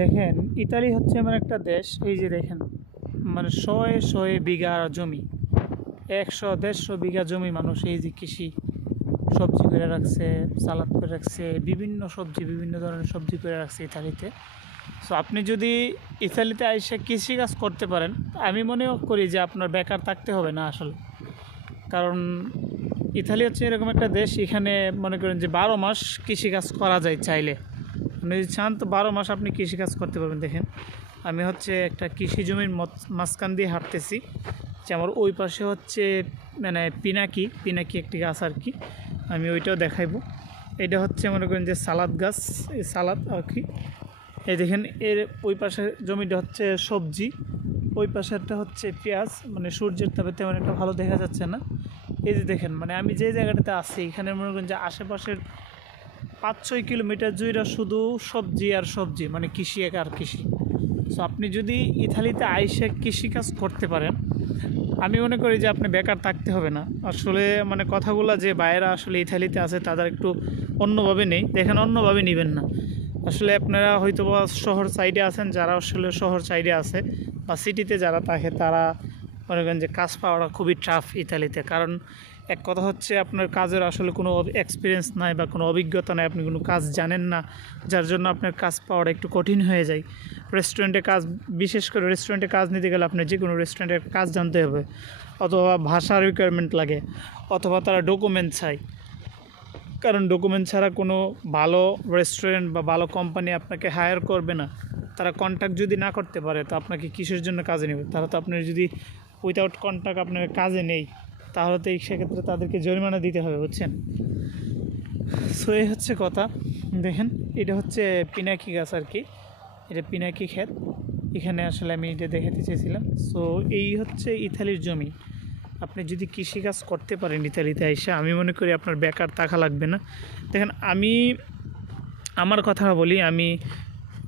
দেখেন, ইতালি হচ্ছে এমন একটা দেশ, এই যে দেখেন, মানে শয়ে শয়ে বিঘা জমি, 100-150 বিঘা জমি মানুষ এই যে কৃষি সবজি করে রাখছে, সালাদ করে রাখছে, বিভিন্ন সবজি, বিভিন্ন ধরনের সবজি করে রাখছে ইতালিতে। সো আপনি যদি ইতালিতে এসে কৃষিকাজ করতে পারেন, আমি মনে করি যে আপনার বেকার থাকতে হবে না আসলে। কারণ ইতালি হচ্ছে এরকম একটা দেশ, এখানে মনে করেন যে 12 মাস কৃষিকাজ করা যায় চাইলে। আপনি যদি চান তো 12 মাস আপনি কৃষিকাজ করতে পারবেন। দেখেন, আমি হচ্ছে একটা কৃষি জমির মাঝখান দিয়ে হাঁটতেছি, যে আমার ওই পাশে হচ্ছে মানে পিনাকি পিনাকি একটি গাছ আর কি, আমি ওইটাও দেখাইবো। এটা হচ্ছে মনে করেন যে সালাদ গাছ, এই সালাদ আর কি। এই দেখেন, এর ওই পাশের জমিটা হচ্ছে সবজি, ওই পাশেরটা হচ্ছে পেঁয়াজ। মানে সূর্যের তাপে তেমন একটা ভালো দেখা যাচ্ছে না। এই যে দেখেন, মানে আমি যে জায়গাটাতে আছি এখানে মনে করেন যে আশেপাশের 5-6 কিলোমিটার জুড়ে শুধু সবজি আর সবজি, মানে কৃষি আর কৃষি। সো আপনি যদি ইতালিতে আইসে কৃষিকাজ করতে পারেন, আমি মনে করি যে আপনি বেকার থাকতে হবে না আসলে। মানে কথাগুলো যে বাইরে আসলে ইতালিতে আছে তাদের একটু অন্যভাবে নেই, দেখেন অন্যভাবে নেবেন না আসলে। আপনারা হয়তো বা শহর সাইডে আছেন, যারা আসলে শহর সাইডে আছে বা সিটিতে যারা থাকে, তারা মনে করেন যে কাজ পাওয়াটা খুবই টাফ ইতালিতে। কারণ এক কথা হচ্ছে আপনার কাজের আসলে কোনো এক্সপিরিয়েন্স নাই বা কোনো অভিজ্ঞতা নাই, আপনি কোনো কাজ জানেন না, যার জন্য আপনার কাজ পাওয়াটা একটু কঠিন হয়ে যায়। রেস্টুরেন্টে কাজ, বিশেষ করে রেস্টুরেন্টে কাজ নিতে গেলে আপনার যে কোনো রেস্টুরেন্টের কাজ জানতে হবে, অথবা ভাষার রিকোয়ারমেন্ট লাগে, অথবা তারা ডকুমেন্ট চায়। কারণ ডকুমেন্ট ছাড়া কোনো ভালো রেস্টুরেন্ট বা ভালো কোম্পানি আপনাকে হায়ার করবে না। তারা কন্ট্যাক্ট যদি না করতে পারে তো আপনাকে কিসের জন্য কাজে নেবে? তারা তো আপনার যদি উইথাউট কন্ট্যাক্ট আপনার কাজে নেই, তাহলে তো সেক্ষেত্রে তাদেরকে জরিমানা দিতে হবে, বুঝছেন? সো এই হচ্ছে কথা। দেখেন, এটা হচ্ছে পিনাকি গাছ আর কি, এটা পিনাকি ক্ষেত। এখানে আসলে আমি এটা দেখাতে চেয়েছিলাম। সো এই হচ্ছে ইতালির জমি। আপনি যদি কৃষিকাজ করতে পারেন ইতালিতে এসে, আমি মনে করি আপনার বেকার থাকা লাগবে না। দেখেন, আমি আমার কথা বলি, আমি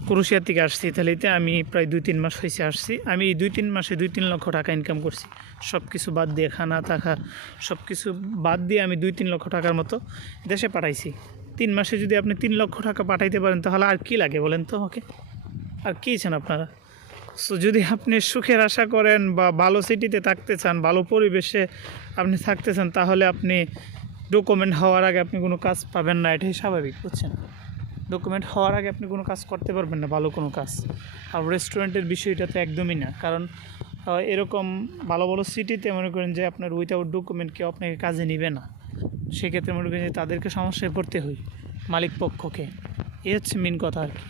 ক্রোয়েশিয়া থেকে আসছি ইতালিতে, আমি প্রায় 2-3 মাস হয়েছে আসছি। আমি এই 2-3 মাসে 2-3 লক্ষ টাকা ইনকাম করছি, সব কিছু বাদ দিয়ে, খানা থাকা সব কিছু বাদ দিয়ে আমি 2-3 লক্ষ টাকার মতো দেশে পাঠাইছি। 3 মাসে যদি আপনি 3 লক্ষ টাকা পাঠাইতে পারেন, তাহলে আর কি লাগে বলেন তো আমাকে? আর কী চান আপনারা? সো যদি আপনি সুখের আশা করেন বা ভালো সিটিতে থাকতে চান, ভালো পরিবেশে আপনি থাকতে চান, তাহলে আপনি ডকুমেন্ট হওয়ার আগে আপনি কোনো কাজ পাবেন না, এটাই স্বাভাবিক, বুঝছেন? ডকুমেন্ট হওয়ার আগে আপনি কোনো কাজ করতে পারবেন না, ভালো কোনো কাজ। আর রেস্টুরেন্টের বিষয়টা তো একদমই না। কারণ এরকম ভালো ভালো সিটিতে মনে করেন যে আপনার উইথাউট ডকুমেন্ট কেউ আপনাকে কাজে নেবে না। সেক্ষেত্রে মনে করেন যে তাদেরকে সমস্যায় পড়তে হয়, মালিক পক্ষকে। এই হচ্ছে মেন কথা আর কি।